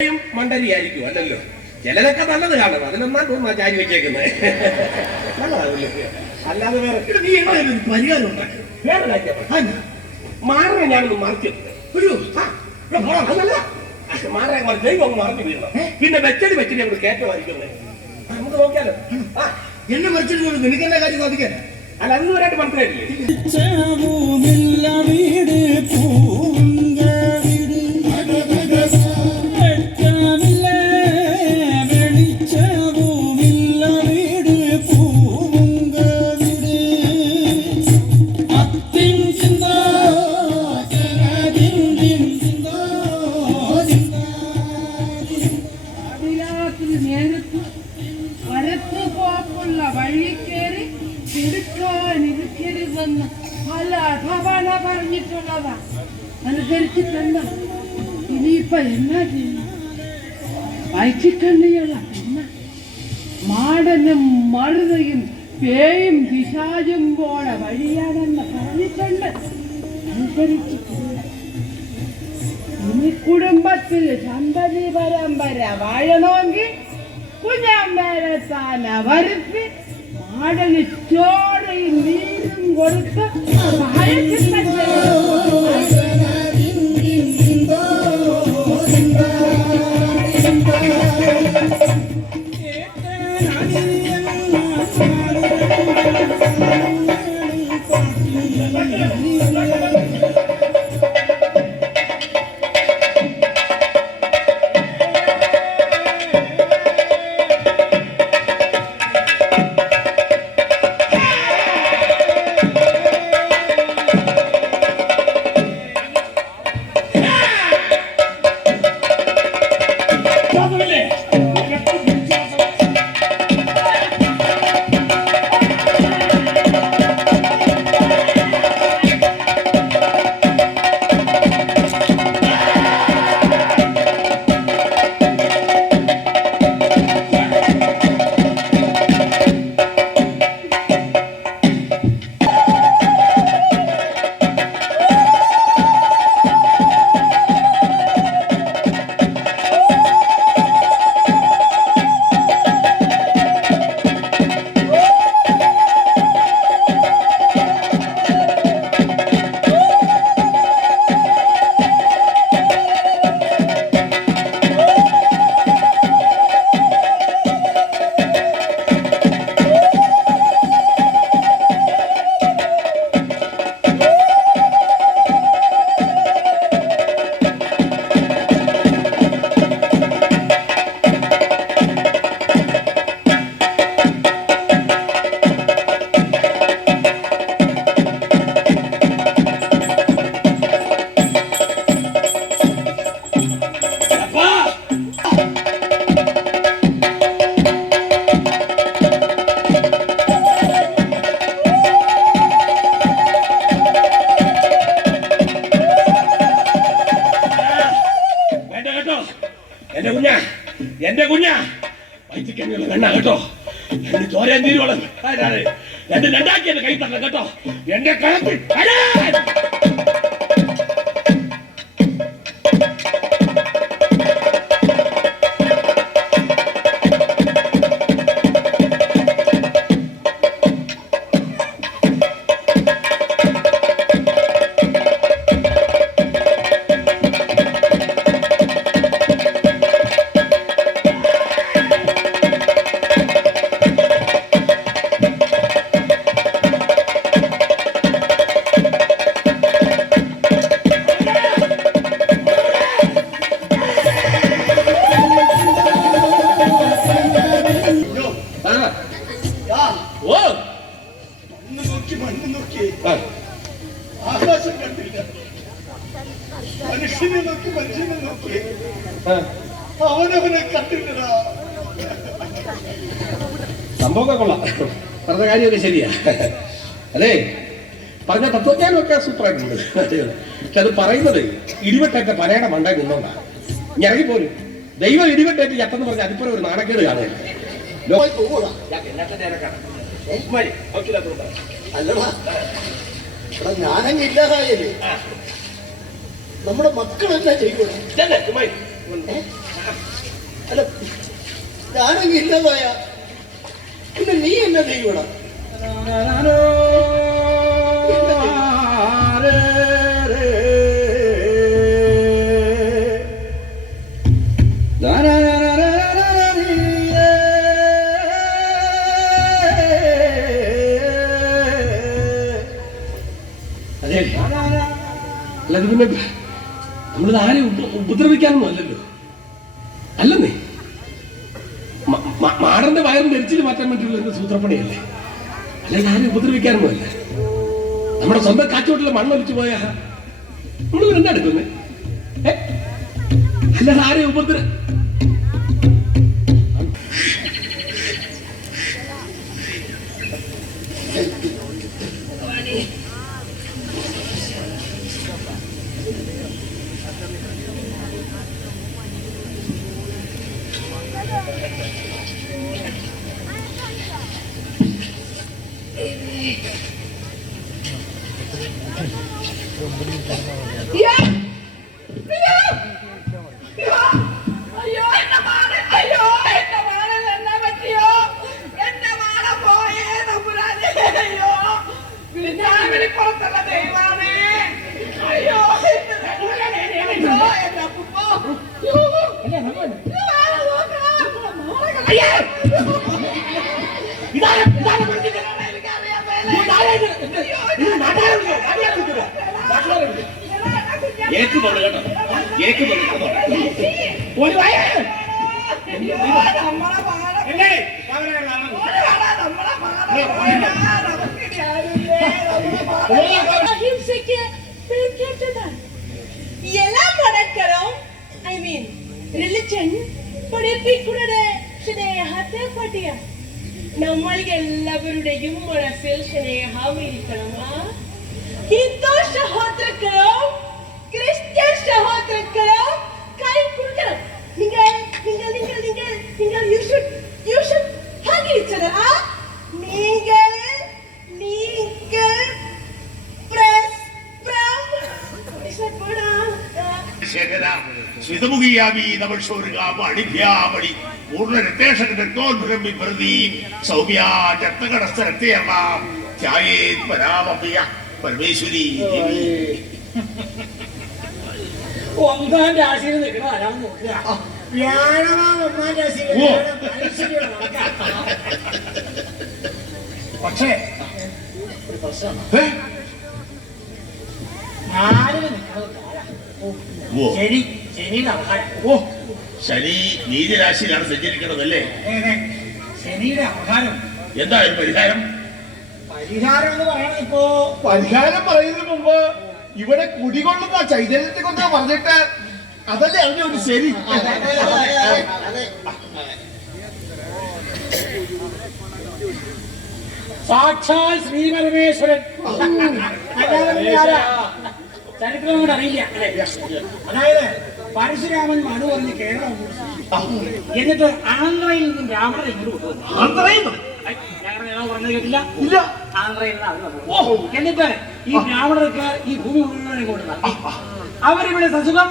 മണ്ടരിയായിരിക്കും അല്ലല്ലോ. ചിലതൊക്കെ നല്ലത് കാണും, അതിനൊന്നാ തോന്നാ ചാരി വെച്ചേക്കുന്നത്. നല്ലതാവില്ലേ? അല്ലാതെ വേറെ നീ എങ്ങനെ പരിഹാരം ഉണ്ടാക്കും? വേറെ കാര്യം മാറ ഞാനൊന്ന് മറിച്ചു മാറാൻ ദൈവം മറന്നു വീഴണം. പിന്നെ വെച്ചടി നമ്മൾ കയറ്റമായിരിക്കുന്നത്. നമുക്ക് നോക്കിയാലോ. എന്നെ മറിച്ചിട്ട് നിനക്കെന്നെ കാര്യം സാധിക്കാൻ അല്ല അന്ന് വരായിട്ട് മനസ്സിലായിട്ടില്ലേ? പറഞ്ഞിട്ടുള്ളതാ അനുസരിച്ചിട്ടുണ്ട്. ഇനിയിപ്പൊ എന്നാ ചെയ്യും? വയറ്റിക്കണ്ണിയുള്ള പിന്നെ മാടനും മറുതയും പേയും പിശാചും പോലെ വഴിയാണെന്ന് പറഞ്ഞിട്ടുണ്ട്. അനുസരിച്ചിട്ടുണ്ട്. ഇനി കുടുംബത്തിൽ സന്തതി പരമ്പര വാഴണമെങ്കിൽ കുഞ്ഞാമ്പേരെ താന വരുത്തി മാടന് ചോറയും നീരും കൊടുത്ത് എന്റെ കുഞ്ഞാ വയറ്റിക്കഞ്ഞുള്ള വെണ്ണ കേട്ടോ. എന്റെ ചോരയും തീരുവോളം എന്റെ രണ്ടാക്കി എന്റെ കൈ തരണം കേട്ടോ. എന്റെ കഴപ്പിൽ ആകാശം കണ്ടില്ല. മനുഷ്യനെ നോക്കി അവനവനെ കണ്ടില്ലടാ. സംഭവമൊക്കെ കൊള്ളാം, പറഞ്ഞ കാര്യമൊക്കെ ശരിയാ. അതെ, പറഞ്ഞ തത്വജ്ഞാനമൊക്കെ സൂപ്പറായിട്ടുണ്ട്. പക്ഷെ അത് പറയുന്നത് ഇടിവെട്ടേറ്റ പരേട മണ്ടായി നിന്നോണ്ടാണ്. ഇറങ്ങിപ്പോലും ദൈവം ഇടിവെട്ടേറ്റ് ചട്ടെന്ന് പറഞ്ഞ അതിപ്പുറം ഒരു നാണക്കേട് കാണുക. ഞാനങ്ങ് ഇല്ലാതായല്ലേ. നമ്മുടെ മക്കളെല്ലാം ചെയ്യണം. അല്ല ജാനകി ഇല്ലതായ പിന്നെ നീ എന്നെ ചെയ്യൂടാ അതെ അല്ലാതെ പിന്നെ നമ്മളിത് ആരെയും ഉപദ്രവിക്കാനൊന്നും അല്ലല്ലോ അല്ലെന്നേ മാടന്റെ വയറും ധരിച്ചിട്ട് മാറ്റാൻ വേണ്ടിയുള്ള ഒരു സൂത്രപ്പണിയല്ലേ അല്ലാതെ ആരെയും ഉപദ്രവിക്കാനൊന്നും അല്ല നമ്മുടെ സ്വന്തം കാച്ചോട്ടിലെ മണ്ണൊലിച്ചു പോയാ നമ്മൾ എന്താ എടുക്കുന്നേ അല്ലാതെ ആരെയും ಅಹಿಂಸೆಗೆ ಎಲ್ಲ ಮಾಡಕ್ಕರೋ ಐ ಮೀನ್ ರಿಲಿಜನ್ പഠിപ്പിക്കുന്നത് സ്നേഹത്തെ പറ്റിയ നമ്മളിಗೆಲ್ಲവരുടെയും മനസ്സിൽ സ്നേഹമിരിക്കണം ഹിന്ദു സഹോദരങ്ങളും ക്രിസ്ത്യൻ സഹോദരങ്ങളും കൈ കൊടുക്കണം നിങ്ങൾ you should hug each other നിങ്ങൾ press ശ്വേതമുഖിയാമി നമ്മൾ ഷോരുകാമ അണിഭ്യാമണി പൂർണ്ണ രക്തേഷകോത്ഭരമ്പി പ്രതീം സൗമ്യ ചത്തകടസ്ഥ രക്തയർമാം ധ്യായേത് പരാമമ്യ പരമേശ്വരി ഒന്നാം രാശിയിൽ നിൽക്കണ ആരാന്ന് നോക്കുക വ്യാഴമാണ് ഒന്നാം രാശിയിൽ പക്ഷേ ഒരു പ്രശ്നമാണ് ഞാനിത് നിൽക്കുന്നത് ശനിയുടെ അപഹാരം ശനി നീതിരാശിയിലാണ് സഞ്ചരിക്കണതല്ലേ ശനിയുടെ അപഹാരം എന്താ പരിഹാരം പരിഹാരം എന്ന് പറയണത് ഇപ്പോ പരിഹാരം പറയുന്നതിന് മുമ്പ് ഇവിടെ കുടികൊള്ളുന്ന ചൈതന്യത്തെ കൊണ്ട് പറഞ്ഞിട്ട് അതല്ലേ അതിന്റെ ഒരു ശരി സാക്ഷാൽ ശ്രീ പരമേശ്വരൻ ചരിത്രം കൊണ്ട് അറിയില്ല അതായത് പരശുരാമൻ മധു പറഞ്ഞ് കേരളം എന്നിട്ട് ആന്ധ്രയിൽ നിന്നും രാമനെ ഇങ്ങോട്ട് കൊണ്ടുവന്നു ഞങ്ങളുടെ നേതാവ് പറഞ്ഞത് കേട്ടില്ല ഇല്ല ആന്ധ്രയിൽ നിന്ന് അവർ വന്നു എന്നിട്ട് ഈ ബ്രാഹ്മണർക്ക് ഈ ഭൂമി മുഴുവൻ കൊണ്ടുവന്നു അവരിവിടെ സസുഖം